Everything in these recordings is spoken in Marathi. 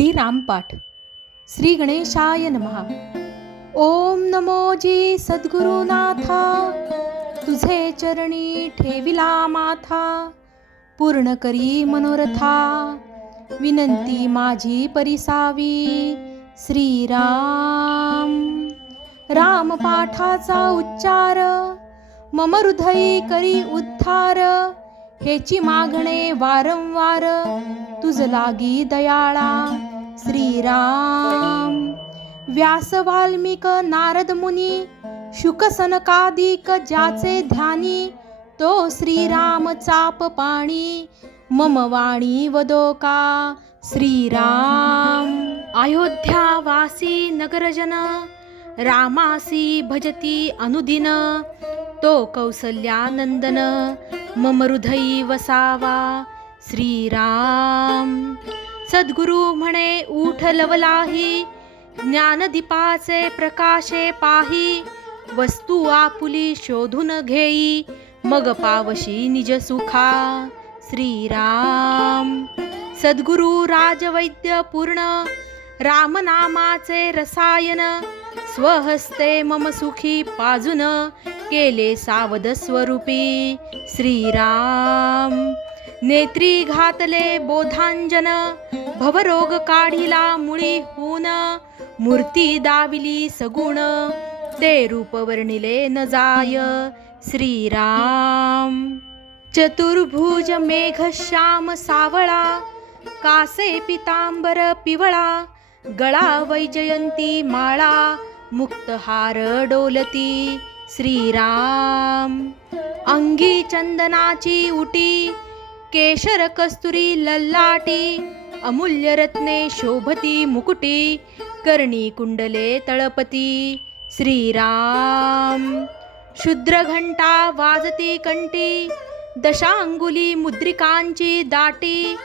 श्रीरामपाठ. श्री गणेशाय नमः. ओम नमो जी सद्गुरुनाथा. तुझे चरणी ठेविला माथा. पूर्ण करी मनोरथा. विनंती माझी परिसावी. श्रीराम. रामपाठाचा उच्चार. मम हृदयी करी उद्धार. हेची मागणे वारंवार. तुझ लागी दयाळा. श्रीराम। व्यास वाल्मिक नारद मुनी शुक सनकादिक ज्याचे ध्यानी तो श्रीराम चाप पाणी मम वाणी वदोका। श्रीराम। अयोध्या वासी नगरजन रामासी भजती अनुदिन तो कौसल्यानंदन मम हृदयी वसावा। श्रीराम। सद्गुरु म्हणे उठ लवलाही ज्ञानदीपाचे प्रकाशे पाही वस्तू आपुली शोधून घेई मग पावशी निज सुखा. श्रीराम सद्गुरु राजवैद्य पूर्ण रामनामाचे रसायन स्वहस्ते मम सुखी पाजून केले सावध स्वरूपी. श्रीराम नेत्री घातले बोधांजन भवरोग काढिला मुळी होऊन मूर्ती दाविली सगुण ते रूप वर्णिले न जाय श्रीराम. चतुर्भुज मेघ श्याम सावळा कासे पितांबर पिवळा गळा वैजयंती माळा मुक्तहार डोलती श्रीराम. अंगी चंदनाची उटी केशर कस्तुरी लल्लाटी अमूल्य रत्ने शोभती मुकुटी कर्णी कुंडले तळपती श्रीराम. शुद्र वाजती कंटी दशांगुली मुद्रिकांची दाटी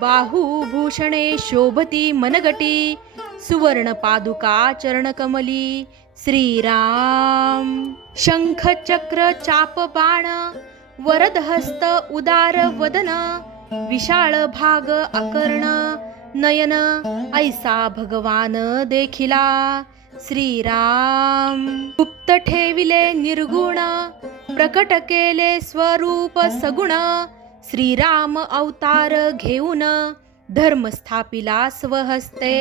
बाहुभूषणे शोभती मनगटी सुवर्ण पादुका चरणकमली श्रीराम. शंख चक्र चाप बाण वरदहस्त उदार वदन विशाळ भाग अकर्ण नयन ऐसा भगवान देखिला। श्रीराम। गुप्त ठेविले निर्गुण प्रकट केले स्वरूप सगुण। श्रीराम अवतार घेऊन धर्म स्थापिला स्वहस्ते।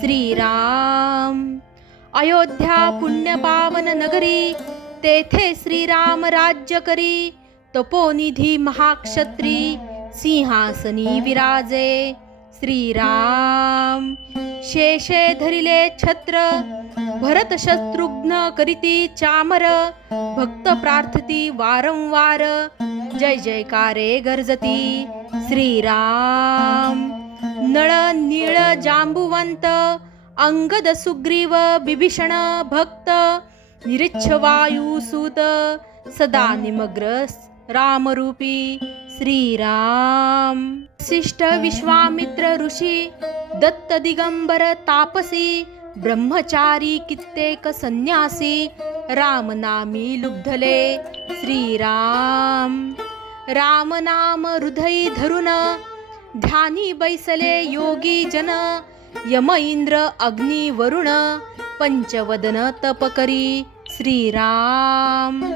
श्रीराम। अयोध्या पुण्य पावन नगरी तेथे श्रीराम राज्य करी। तपोनिधी महाक्षत्री सिंहासनी विराजे। श्रीराम। शेषे धरिले छत्र भरत शत्रुघ्न करीती चामर भक्त प्रार्थती वारंवार जय जयकारे गर्जती। श्रीराम। नळ नीळ जांबुवंत अंगद सुग्रीव बिभीषण भक्त निरिच्छ वायुसूत सदा निमग्र रामरूपी श्रीराम। शिष्ट विश्वामित्र ऋषी दत्त दिगंबर तापसी ब्रह्मचारी कित्येक संन्यासी रामनामी लुब्धले श्रीराम। रामनाम हृदयी धरुन ध्यानी बैसले योगी जन यम इंद्र अग्नि वरुण पंचवदन तप करी। श्रीराम.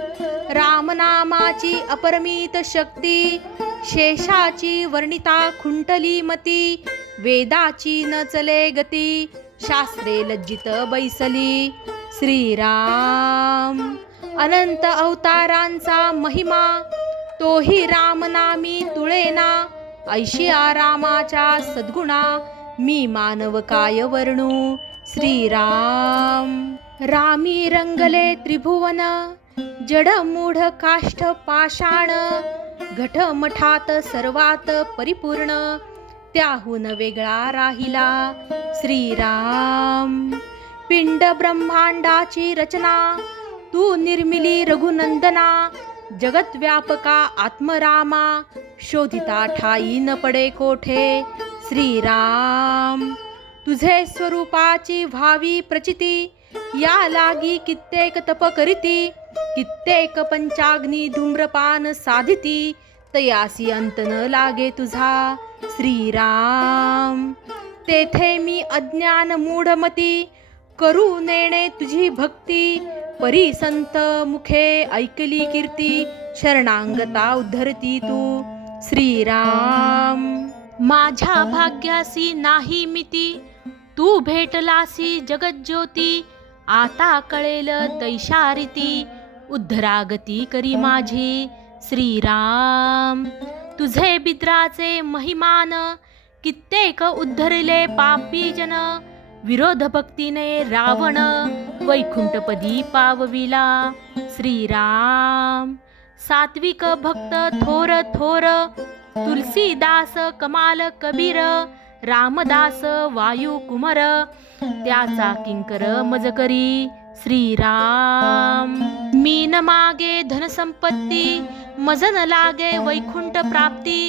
रामनामाची अपरमित शक्ती शेषाची वर्णिता खुंटली मती वेदाची न चले गती शास्त्रे लज्जित बैसली. श्रीराम अनंत अवतारांचा महिमा तोही रामनामी तुळेना ऐशिया रामाच्या सद्गुणा मी मानव काय वर्णू? श्रीराम. रामी रंगले त्रिभुवन जड मूढ काष्ठ पाषाण घट मठात सर्वात परिपूर्ण त्याहून वेगळा राहिला श्रीराम. पिंड ब्रह्मांडाची रचना तू निर्मिली रघुनंदना जगत व्यापका आत्मरामा शोधिता ठाई न पडे कोठे? श्रीराम. तुझे स्वरूपाची व्हावी प्रचिती या लागी कित्येक तप करीती कित्येक पंचाग्नी धूम्रपान साधिती तयासी अंत न लागे तुझा श्रीराम. तेथे मी अज्ञान मूढमती करू नेणे तुझी भक्ती परी संत मुखे ऐकली कीर्ती शरणांगता उद्धरती तू श्रीराम. माझ्या भाग्यासी नाही मिती तू भेटलासी जगज्योती आता कळेल तैशारिती उद्धरागती करी माझी. श्रीराम तुझे बिद्राचे महिमान कित्येक उद्धरले पापी जन. विरोध भक्तीने रावण वैकुंठपदी पावविला. श्रीराम सात्विक भक्त थोर थोर तुलसीदास कमाल कबीर रामदास वायू कुमार त्याचा किंकर मज करी श्रीराम. मीन मागे धनसंपत्ती मजन लागे वैकुंठ प्राप्ती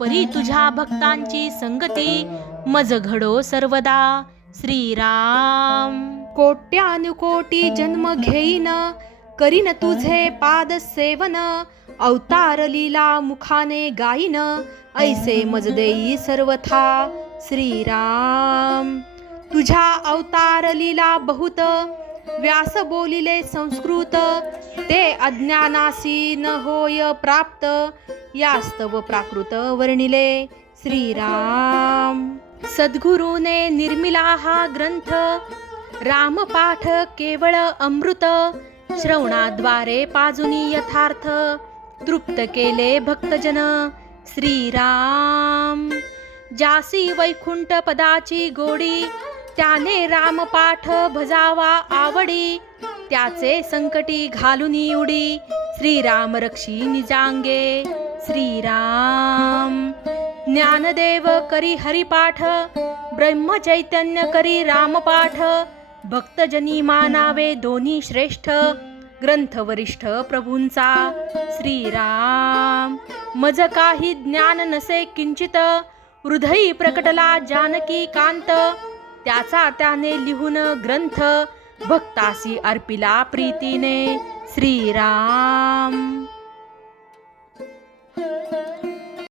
परी तुझ्या भक्तांची संगती मज घडो सर्वदा श्रीराम. कोट्यानुकोटी जन्म घेईन करीन तुझे पाद सेवन अवतार लीला मुखाने गाईन ऐसे मज देई सर्वथा श्रीराम तुझ्या अवतार लीला बहुत व्यास बोलिले संस्कृत ते अज्ञानासी न होय प्राप्त यास्तव प्राकृत वर्णिले श्रीराम। सद्गुरूने निर्मिला हा ग्रंथ रामपाठ केवळ अमृत श्रवणाद्वारे पाजुनी यथार्थ तृप्त केले भक्तजन श्रीराम। जासी वैकुंठ पदाची गोडी त्याने रामपाठ भजावा आवडी त्याचे संकटी घालून उडी श्रीराम रक्षी निजांगे श्रीराम. ज्ञानदेव करी हरिपाठ ब्रह्म चैतन्य करी रामपाठ भक्तजनी मानावे दोन्ही श्रेष्ठ ग्रंथ वरिष्ठ प्रभूंचा श्रीराम. मज काही ज्ञान नसे किंचित हृदयी प्रकटला जानकी कांत. त्याचा त्याने लिहून ग्रंथ. भक्तासी अर्पिला प्रीतीने. श्रीराम.